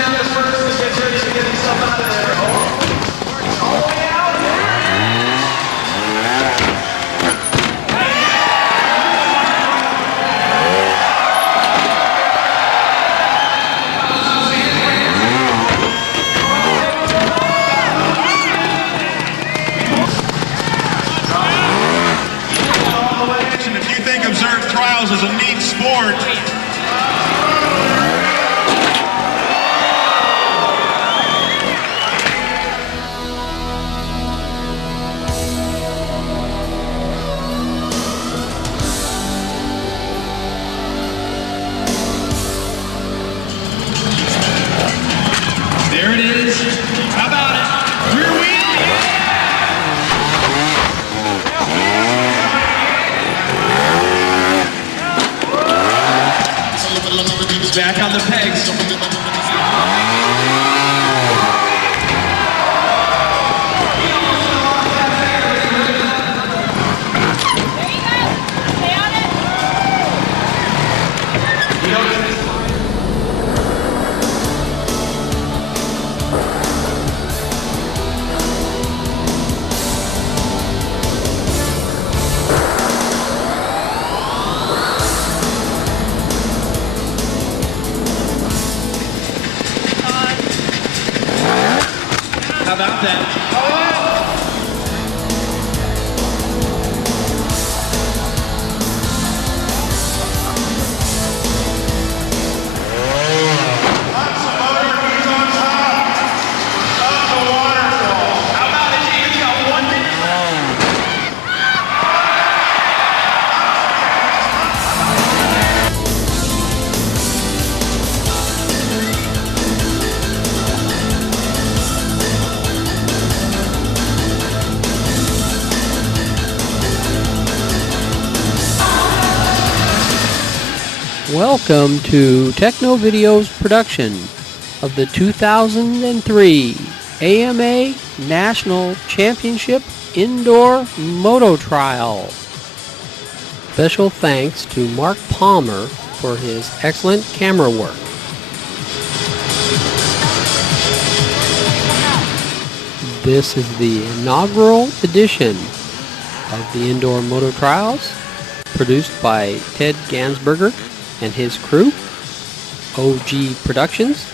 down this first and gets ready to get himself out of there. All the way out. If you think observed trials is a neat sport, there it is. How about it? Rear wheel. Back on the pegs. How about that? Lots of motor, he's on top of the waterfall. How about it? He's got 1 minute Welcome to Techno Video's production of the 2003 AMA National Championship Indoor Moto-Trial. Special thanks to Mark Palmer for his excellent camera work. This is the inaugural edition of the Indoor Moto-Trials, produced by Ted Gansberger and his crew, OG Productions.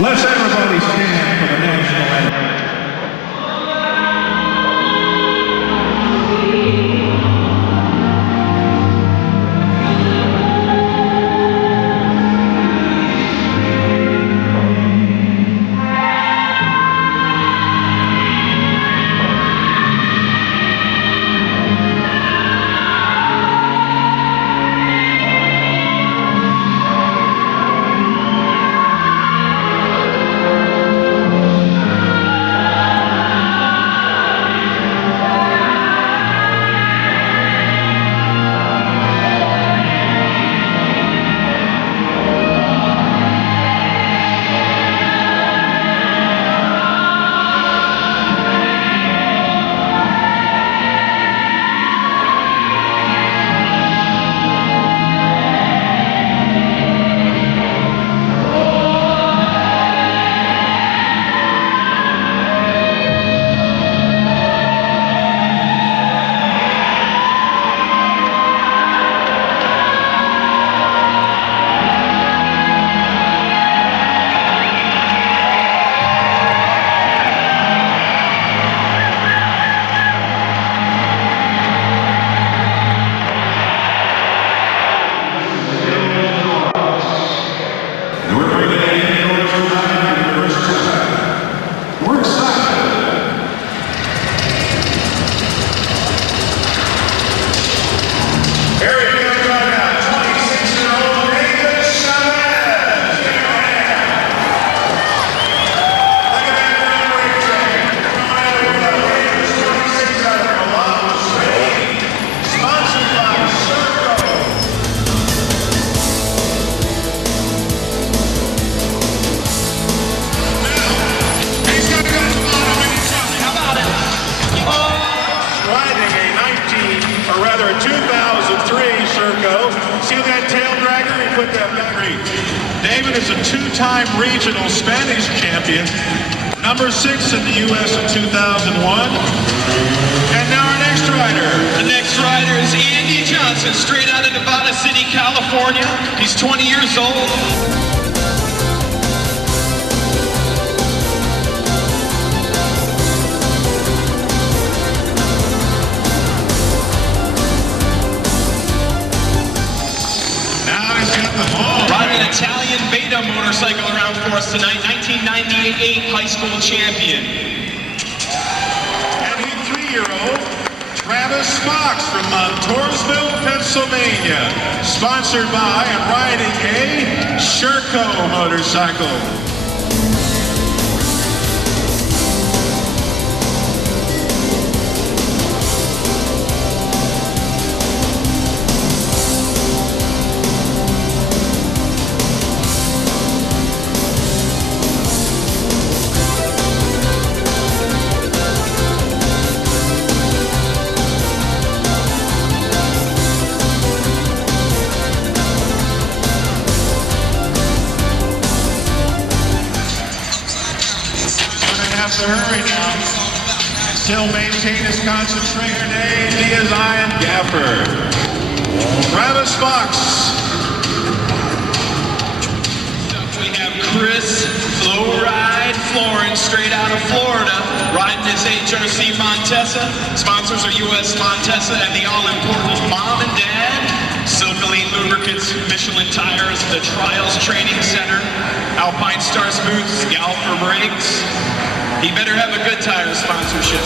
Let's everybody stand for the national anthem. David is a two-time regional Spanish champion, number 6 in the U.S. in 2001. And now our next rider. The next rider is Andy Johnson, straight out of Nevada City, California. He's 20 years old. Riding an Italian Beta motorcycle around for us tonight, 1998 high school champion. And a 3-year-old, Travis Fox from Montoursville, Pennsylvania. Sponsored by and riding a Sherco motorcycle. To hurry now. Still maintain his concentration. He is Ian Gaffer. Travis Fox. We have Chris Flowride Florence, straight out of Florida, riding his HRC Montesa. Sponsors are US Montesa and the all-important Mom and Dad, Silkaline Lubricants, Michelin Tires, the Trials Training Center, Alpine Stars Boots, Galfer Brakes. He better have a good tire sponsorship.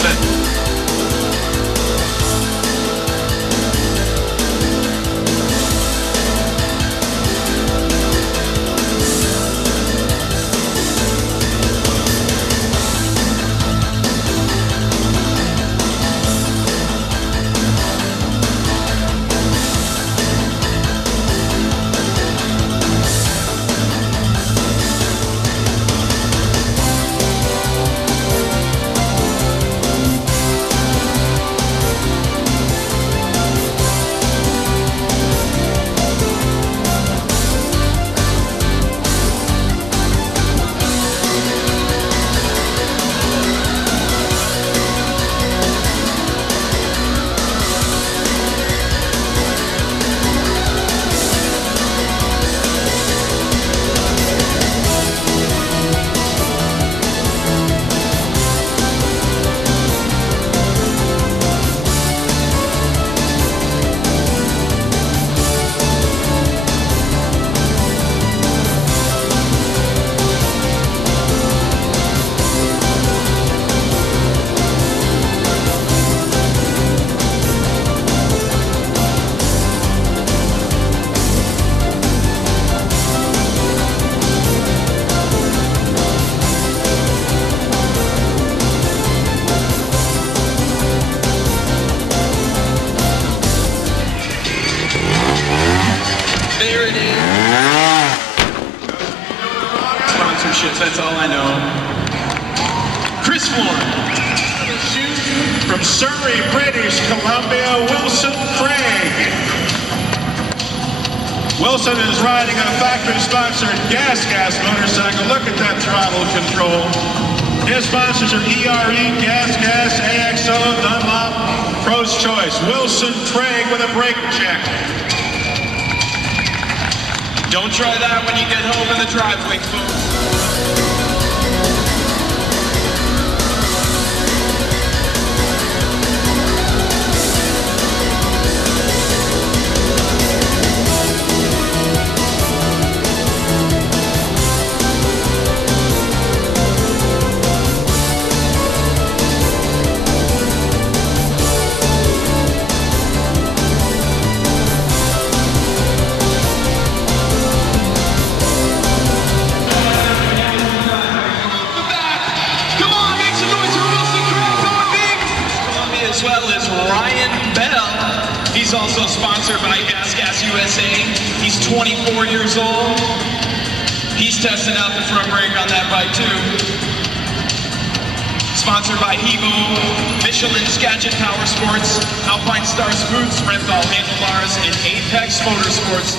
That's all I know. Chris Florence. From Surrey, British Columbia, Wilson Craig. Wilson is riding a factory-sponsored gas motorcycle. Look at that throttle control. His sponsors are ERE, Gas, AXO, Dunlop, Pro's Choice. Wilson Craig with a brake check. Don't try that when you get home in the driveway, folks. As well as Ryon Bell. He's also sponsored by Gas USA. He's 24 years old. He's testing out the front brake on that bike too. Sponsored by Hevo, Michelin Skagit Power Sports, Alpine Stars Boots, Renthal Handlebars, and Apex Motorsports.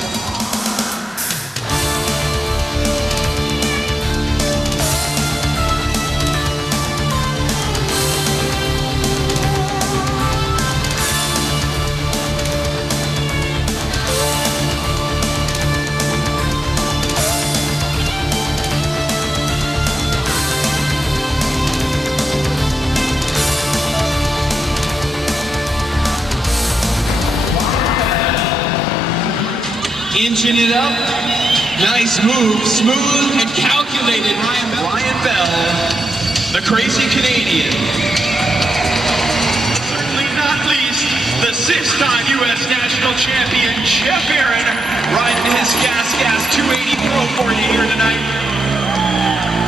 Inching it up. Nice move. Smooth and calculated. Ryan Bell, the crazy Canadian. Certainly not least, the 6-time U.S. National Champion, Geoff riding his Gas 280 Pro for you here tonight.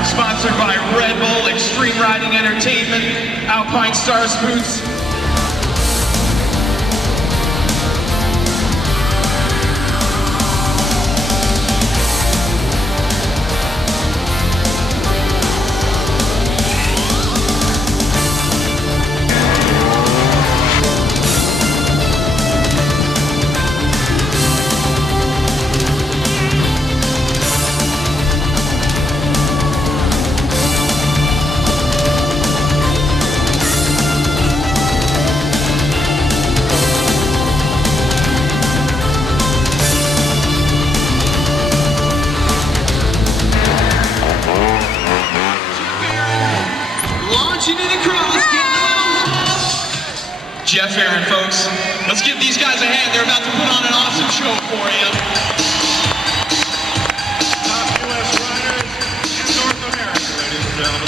Sponsored by Red Bull, Extreme Riding Entertainment, Alpine Stars Boots. Geoff, folks. Let's give these guys a hand. They're about to put on an awesome show for you. Top U.S. riders in North America, ladies and gentlemen.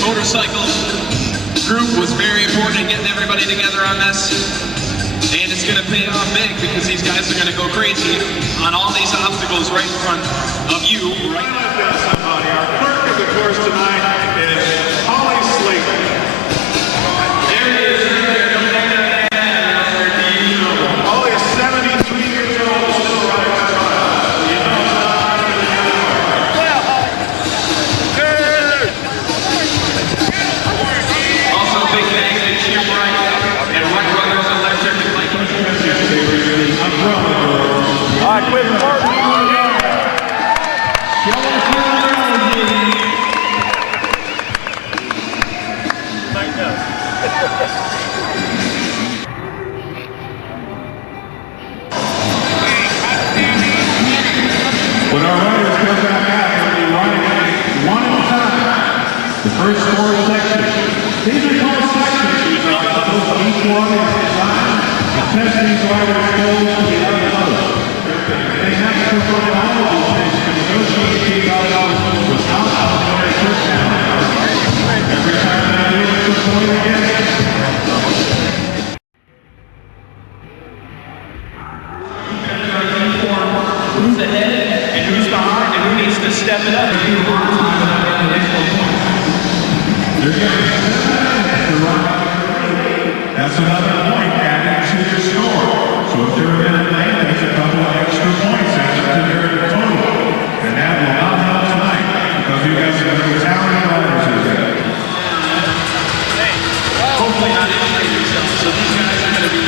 Motorcycles group was very important in getting everybody together on this, and it's going to pay off big because these guys are going to go crazy on all these obstacles right in front of you. Right now. Our clerk of the course tonight is Holly Slater. There he is. Holly is 73 years old, still riding the trial. Also, big thanks to Geoff and Ryan Brothers Electric and Mike. All right, quit parking. When our riders come back out, they'll be riding one at a time. The first 4 sections. These are called sections. Each one is designed to test these riders' skills to the other. They have to perform all of these things to negotiate these outcomes without outgoing personality. Every time they do, it's a point against. Who's ahead and who's behind and who needs to step it up. That's another point added to your score. So if they're a minute late, that's a couple of extra points added to their total. And that will not help tonight because you guys are going to be talented riders here. Hopefully not injuring yourself. So these guys are going to be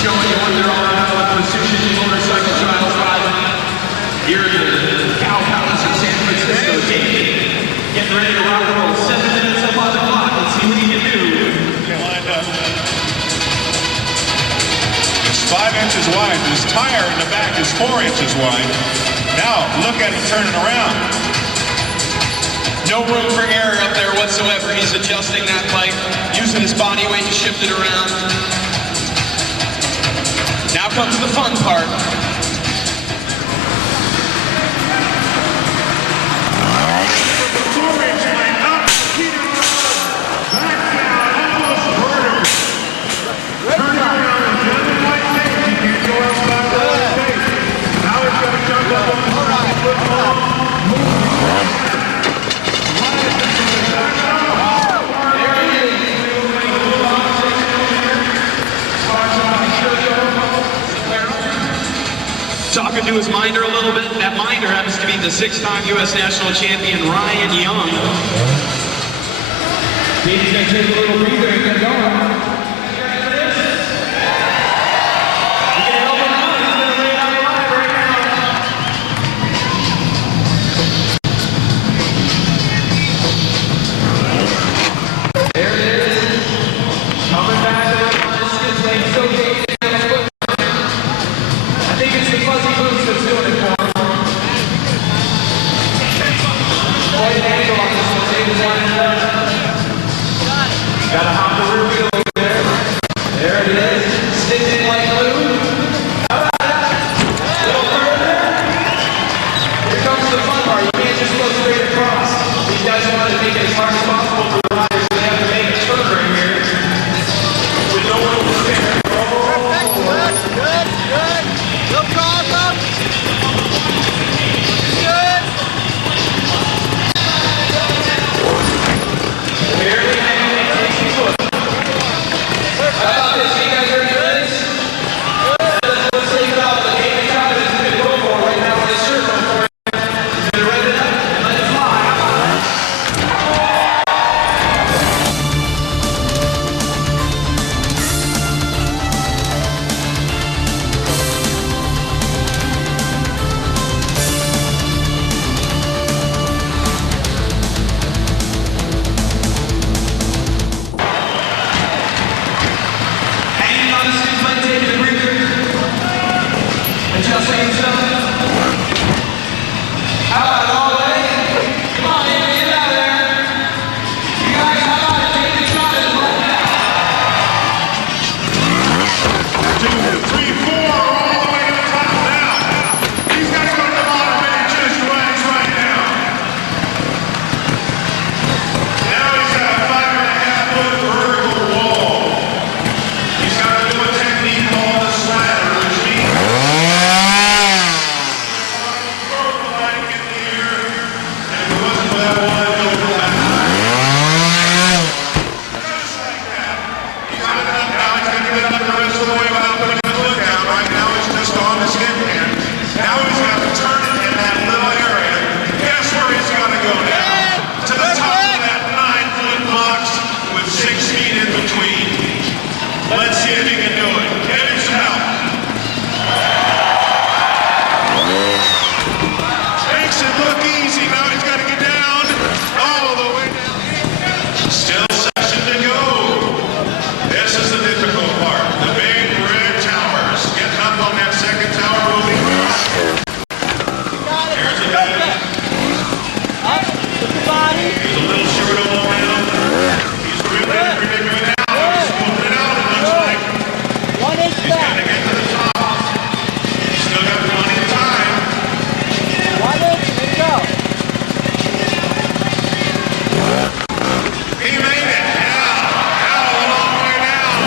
showing you what they're all about. Precision motorcycle trials riding here in the Cow Palace in San Francisco. David, getting ready to rock and roll. 7 minutes up on the clock. Let's see what he can do. Lined up. It's 5 inches wide. His tire in the back is 4 inches wide. Now, look at him turning around. No room for error up there whatsoever. He's adjusting that bike, using his body weight to shift it around. Now comes the fun part. Talking to his minder a little bit. That minder happens to be the 6-time U.S. National Champion, Ryon. He's going to take a little breather and get going. You can help him out. He's going to lay it on the line right now. Gotta hop the rear wheel over there. There it is. Stick in like glue. How about that? A little further. Here comes the fun part. You can't just go straight across. These guys want to make it as hard as possible for the riders, so they have to make a turn right here. With no room to spare. Perfect. Good. Little cross up. Good. Barely hanging on the easy foot. How about this? You guys ready for this? Let's take it off. The game is out. It's going to go for right now in this circle for you. Get it ready up and let it fly. Hanging on the seat, might take a breather. Adjusting himself. How about it all the way? Come on, Andy, get out of there. You guys, how about it? Take the shot and let it out. 2, 3, 4, all the way to the top now. He's got to go to the bottom and just rides right now. Now he's got a 5.5-foot vertical wall. He's got to do a technique called the slather, which means like in the air, and if it wasn't for that one, it would go back. Just like that. He's got it up now. He's got to get it up the rest of the way without putting his foot down. Right now it's just on the skid pan. Now he's got to turn it in that little area. Guess where he's got to go now? To the top of that 9-foot box with 6 feet in between. Let's see if he can do it. Get him some help. Makes it look easy. Now he's got to get down all the way down. Still section to go. This is the difficult part. The big red towers. Getting up on that second tower will be rough. There's a guy. Up with the body. He's a little short of momentum. He's really predicament now. He's pulling it out, it looks like. 1 inch He's got back. to get to the top. He's still got plenty of time. 1 inch and go. He made it. Now a long way down.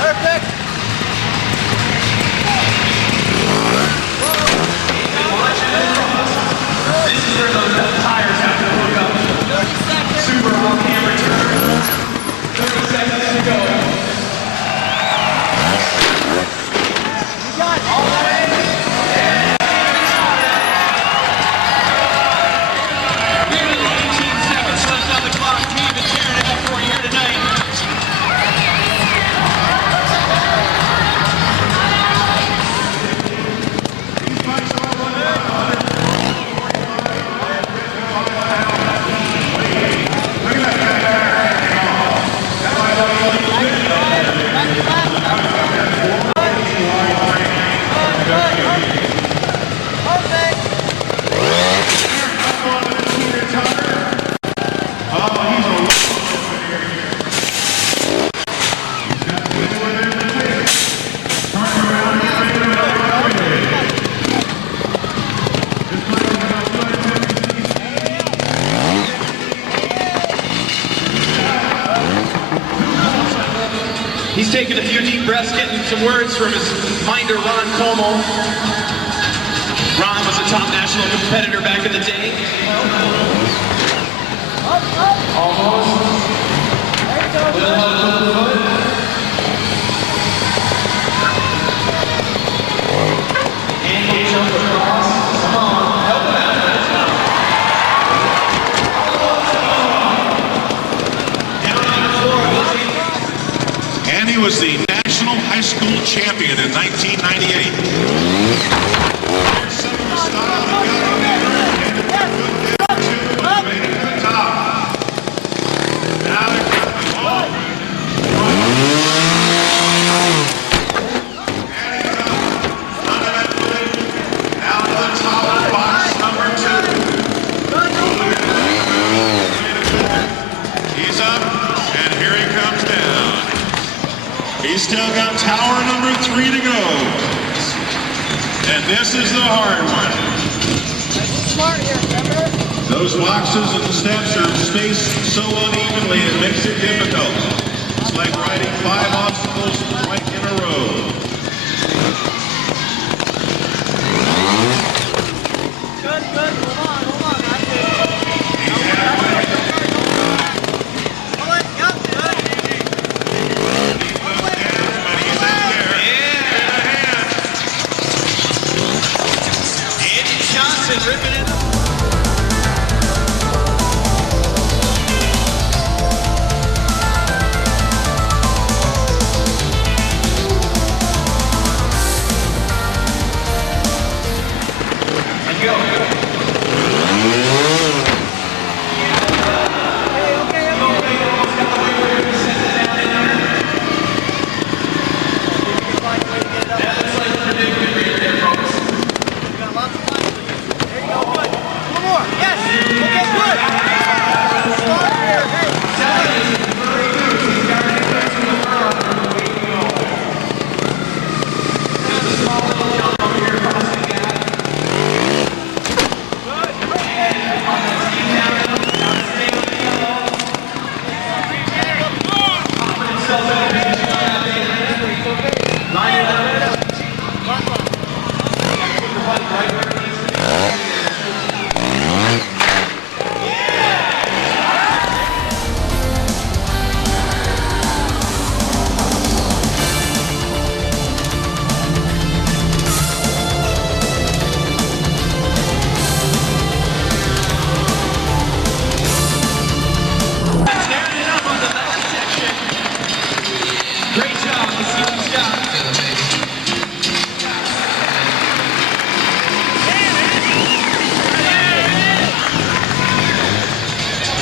Perfect. This is where those tires have to hook up. 30 seconds. Super on-camera turn. 30 seconds to go. You got it. All the way. Nearly 18 seconds left on the clock. Team is tearing it up for you here tonight. He's taking a few deep breaths, getting some words from his minder, Ron Como. Ron was a top national competitor back in the day. Almost. Little hook, little hook. And he jump across. Come on, help him out. Down He's still got tower number 3 to go. And this is the hard one. Smart here, remember? Those boxes and the steps are spaced so unevenly it makes it difficult. It's like riding 5 obstacles right in a row. Good, good. Hold on. I see. He's halfway. Hold it. Yep, good. He's well down, but he's in there. Andy Johnson ripping it.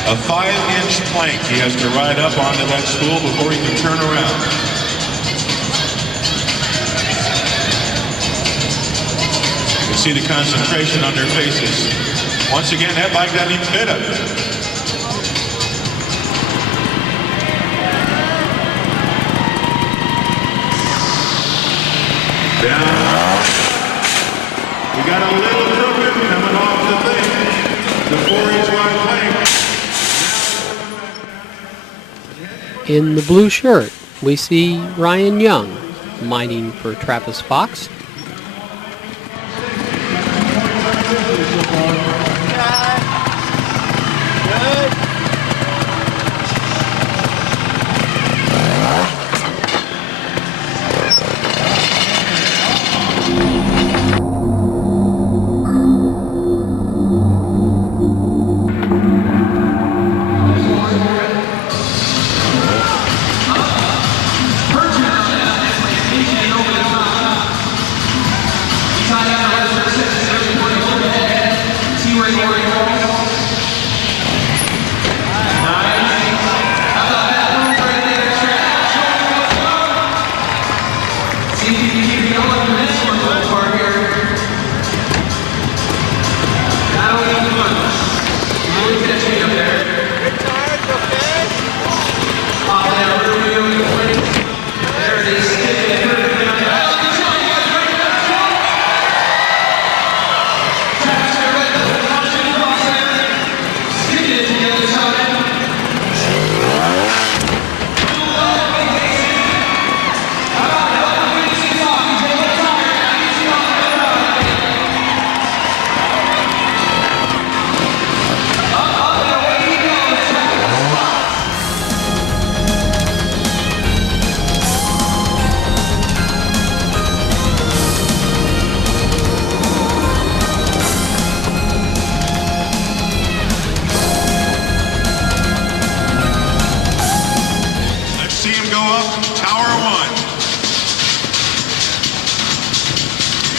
A 5-inch plank he has to ride up onto that spool before he can turn around. You can see the concentration on their faces. Once again, that bike doesn't even fit up. Down. We got a little crooked coming off the thing. The 4-inch wide plank. In the blue shirt, we see Ryan Young mining for Travis Fox.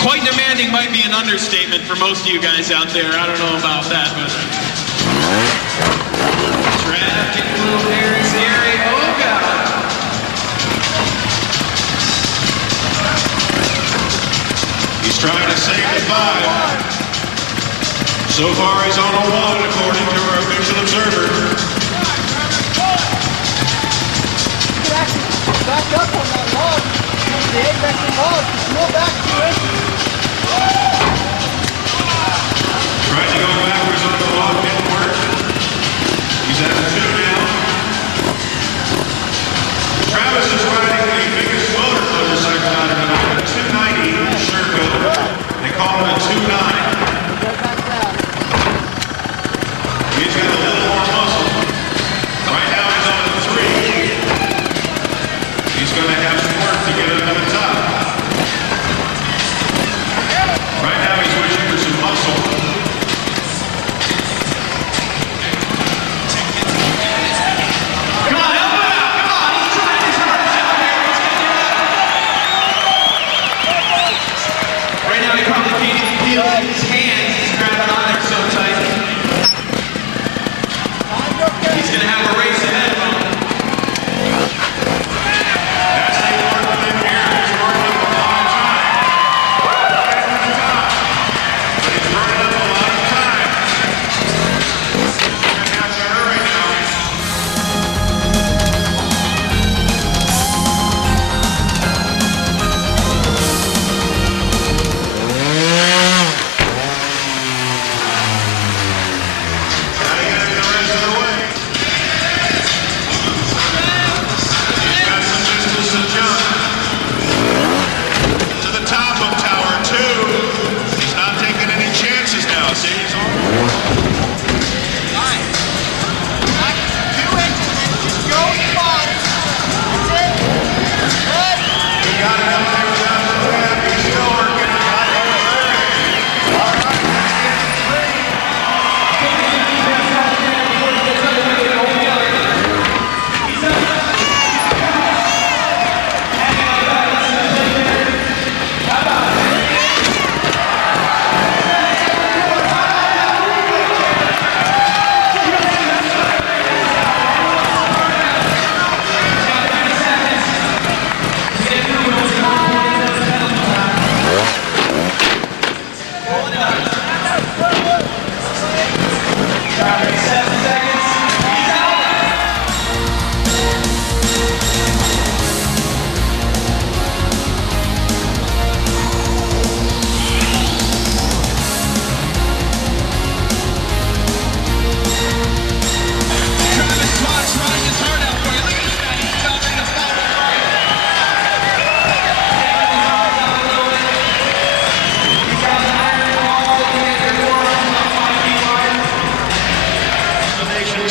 Quite demanding might be an understatement for most of you guys out there. I don't know about that, but track getting a little very scary. Oh God! He's trying to save the 5. So far, he's on a 1, according to our official observer. Back up on that wall. He's at a 2 now. Travis is riding the biggest motorcycle out of it, a 290 Sherco. They call it a 2.9. He's got a little more muscle. Right now he's on a 3. He's going to have some work to get up to the top. Right now he's wishing for some muscle. Come on, help him out. Come on, he's trying his hardest out here. Let's get it up. Right now he probably can't even feel his hands. He's grabbing on there so tight. He's going to have a race ahead of him. That's the important thing here. He's working up a lot of time. Right at the top. But he's burning up a lot of time. He's going to have to hurry now. Gotta get it the rest of the way. He's got some distance to jump. To the top of Tower 2. He's not taking any chances now. See, he's on. He got it up there without the grab. He's still working it out. All right.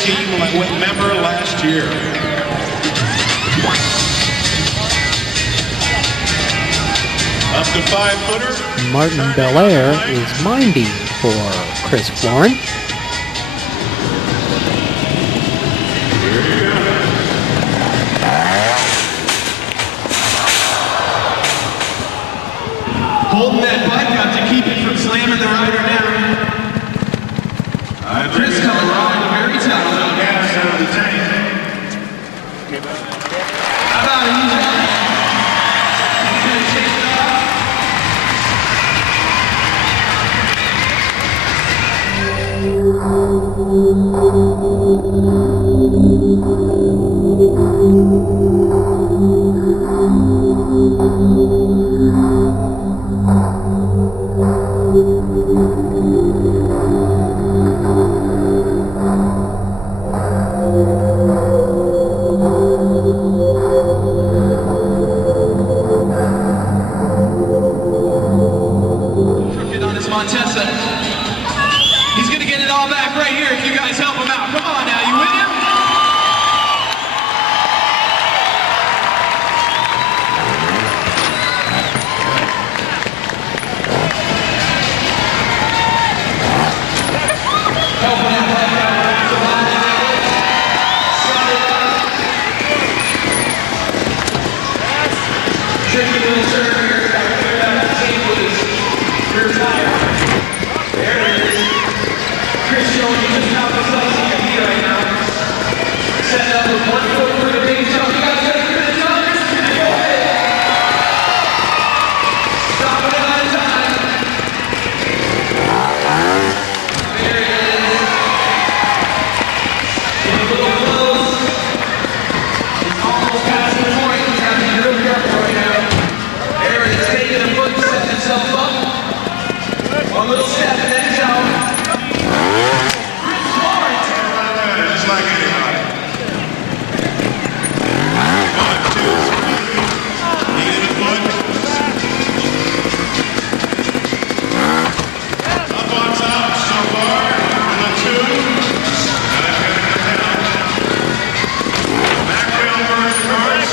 Team member last year. Up to 5-footer. Martin Belair is minding for Chris Florin. Holding that bike up to keep it from slamming the rider down. Chris coming around very tight. Gas out of the tank. How about it? He's gonna take it off. Crooked on his Montesa. He's gonna get it all back right here if you guys help him out. Come on now, you with it? riding on it. 1, 2, 3. Needed a foot. Up on top so far. 1, 2. Back wheel first, of course.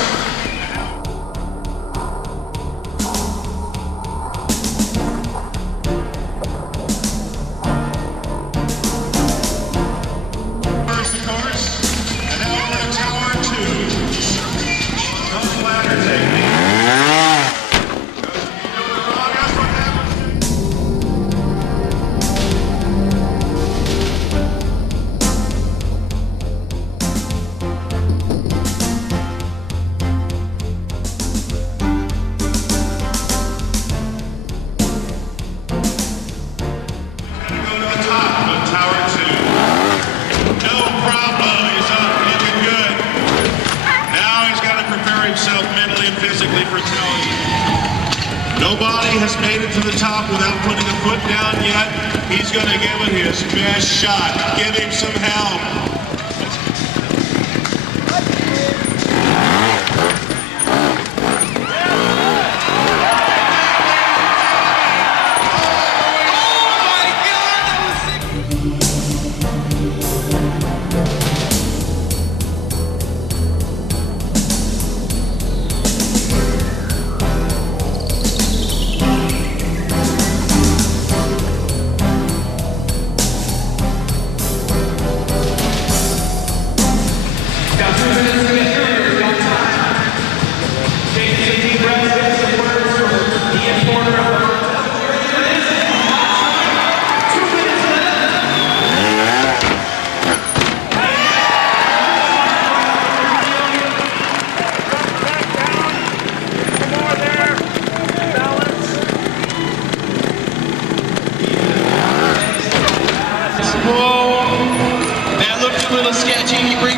Nobody has made it to the top without putting a foot down yet. He's going to give it his best shot. Give him some help.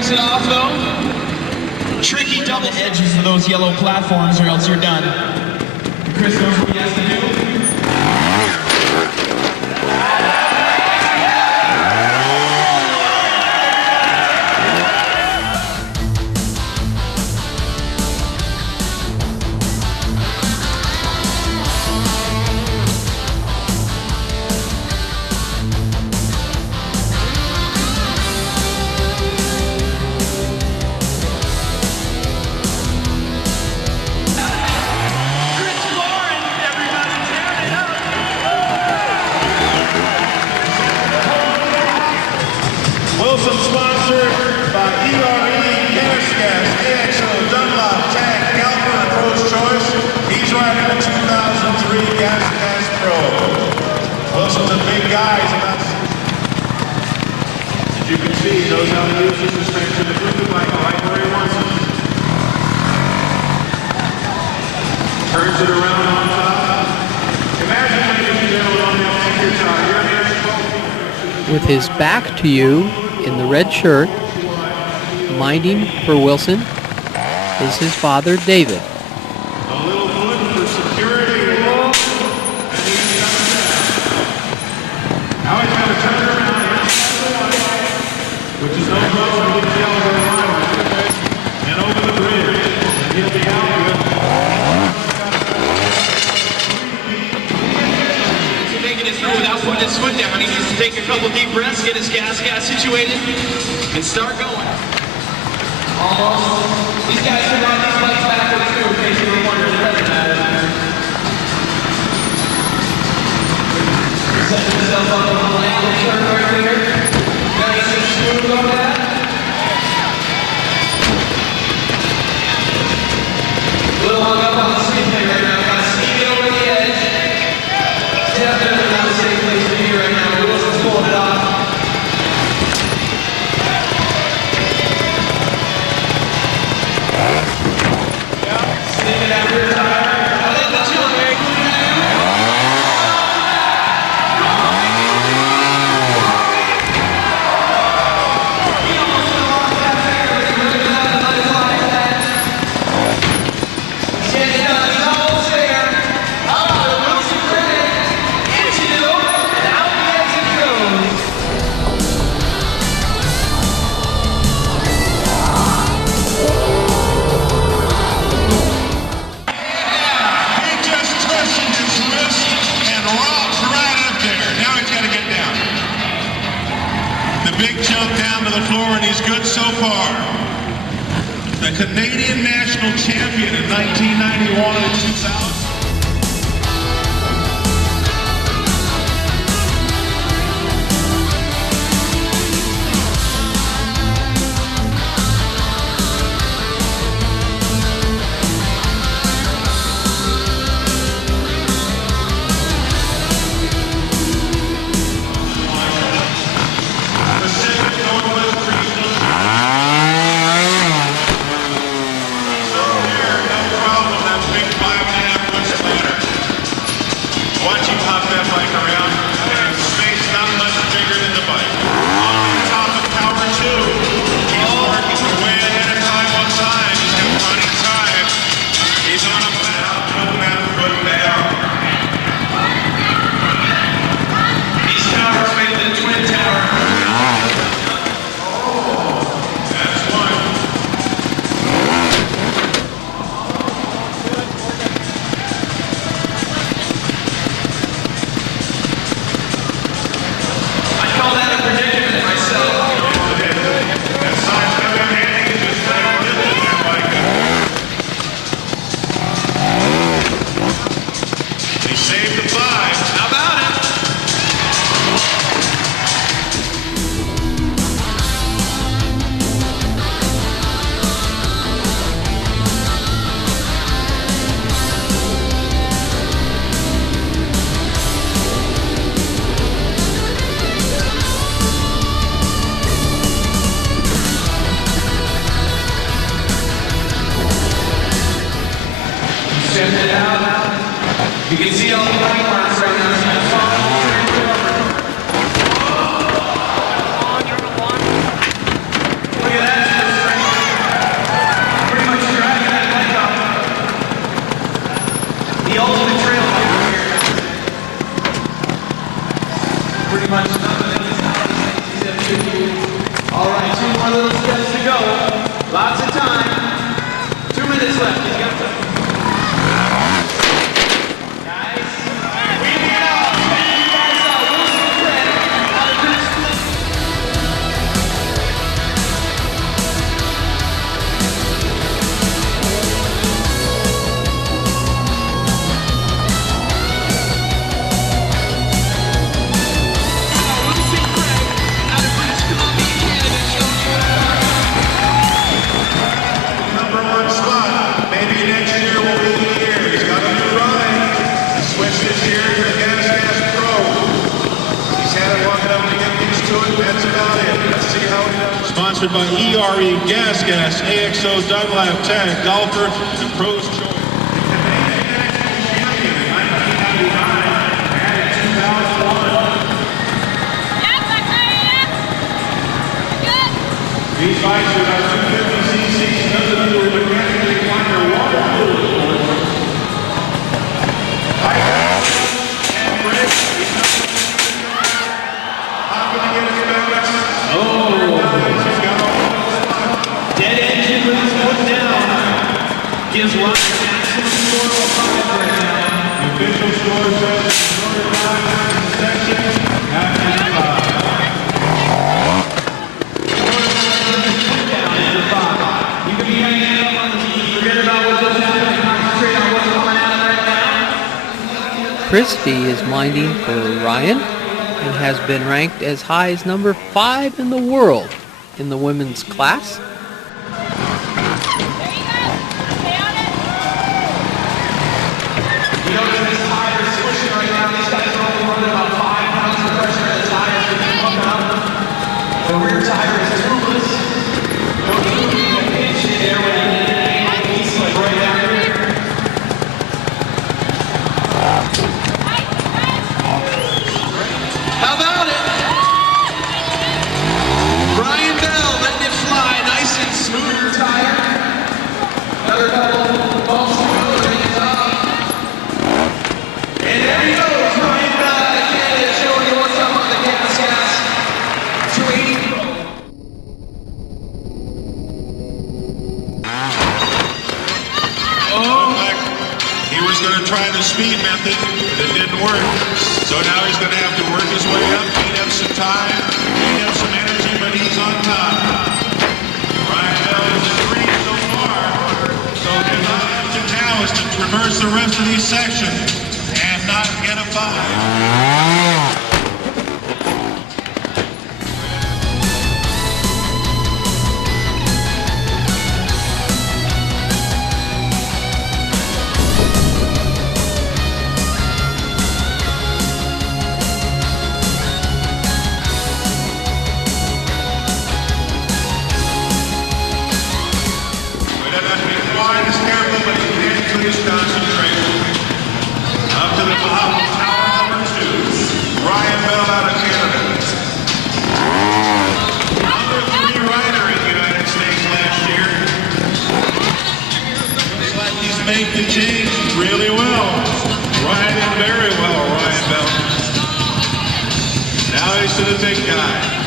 It off though. Tricky double edges of those yellow platforms or else you're done. Chris knows what he has to do. Sponsored by Gansberger, AXO, Dunlop, Tank, Galper, and Pro's Choice. He's riding the 2003 Gas Pro. Wilson's a big guy. As you can see, he knows how to use his suspension to move the bike right where he wants it. Turns it around on top. Imagine, ladies and gentlemen, on the outside side, you're here. With his back to you, in the red shirt, minding for Wilson, is his father, David. A little foot for security. Now he's going to turn around which is no problem with the yellow line, and over the bridge, and he'll be out He's making it through without putting his foot down. He needs to take a couple deep breaths, get his gas situated, and start going. Almost. These guys can run these bikes backwards too, in case you were wondering. It doesn't matter. Setting himself up on the angle turn right there. Nice and smooth on that. A little hung up on the speed thing right now. Got to sneak it over the edge. Definitely not a safe place to be right now. Wilson's pulling it off. Sneaking out rear tire. I think that's your leg. and he's good so far. The Canadian national champion in 1991 and 2000. You can see all the white marks right now. Look at that. Pretty much dragging that leg up. The ultimate trail here. Pretty much nothing is all right, 2 more little steps to go. Lots of time. 2 minutes left. He's got to. Sponsored by ERE, Gas, AXO, Dunlap, Tank, Golfer, and Pros Choice. These bikes are about 250cc, doesn't mean we're mechanically find their water fluid. And Rick, how can you get it back? Dead engine with his foot down. Gives Ryan maximum score of 5 right now. The official score says section half 5. You can be hanging up on the knee. Forget about what just happened and concentrate on what's going on right now. Christie is minding for Ryan and has been ranked as high as number 5 in the world in the women's class. How about it? Ryan Bell letting it fly, nice and smooth tire. Another couple bumps to go, bring it up. And there he goes, Ryan Bell out of Canada, showing you what's up on the gas. 280. He was going to try the speed method, but it didn't work. So now he's going to have to work his way up, gain up some time, gain up some energy, but he's on top. reverse the rest of these sections and not get a 5. Concentrate. Up to the top of tower number 2, Ryon Bell out of Canada. Number 3 rider in the United States last year. Looks like he's made the change really well. Riding very well, Ryon Bell. Now he's to the big guy.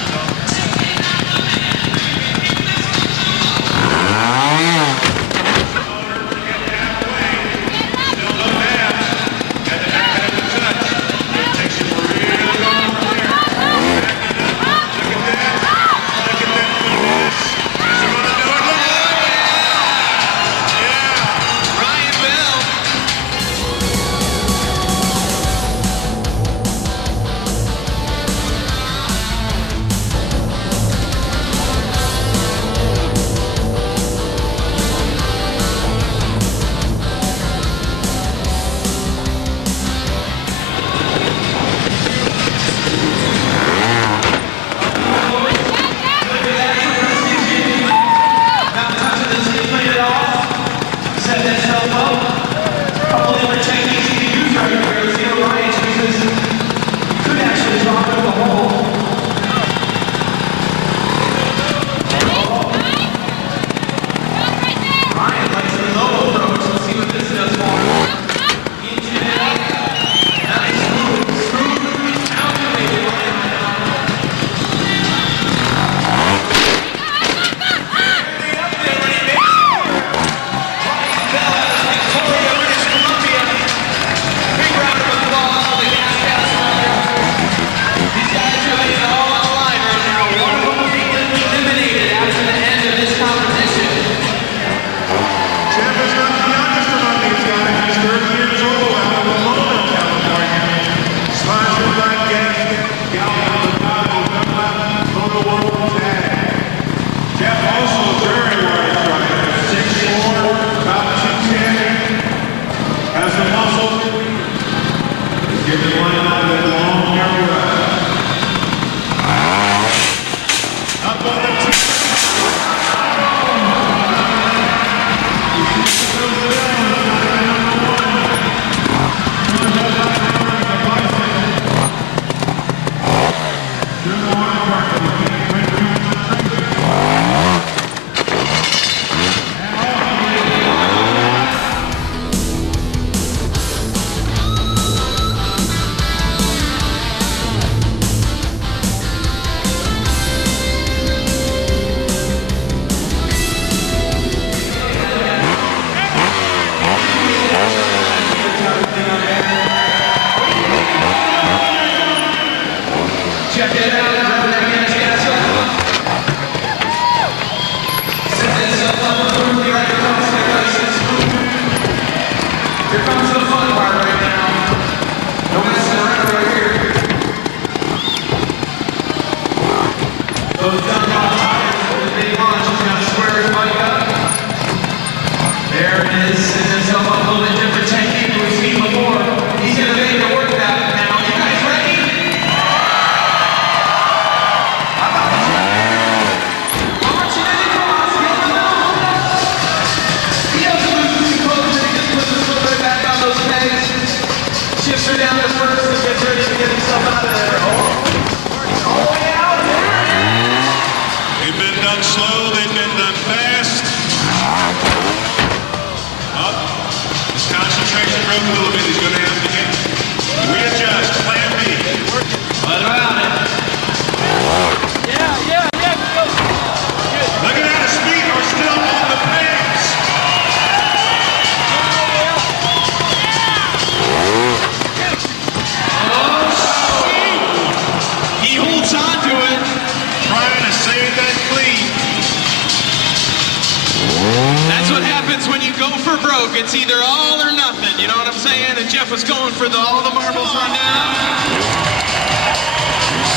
That's what happens when you go super broke. It's either all or nothing, you know what I'm saying? And Geoff was going for all the marbles run down.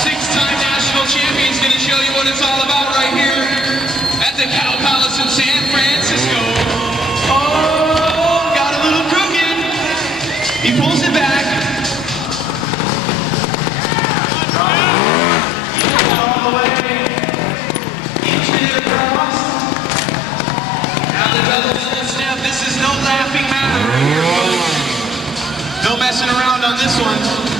Six-time national champion's gonna show you what it's all about right here at the Cow Palace in San Francisco. Oh, got a little crooked. He pulls it back. All the way. Now the double step. This is no laughing matter right here, folks. No messing around on this one.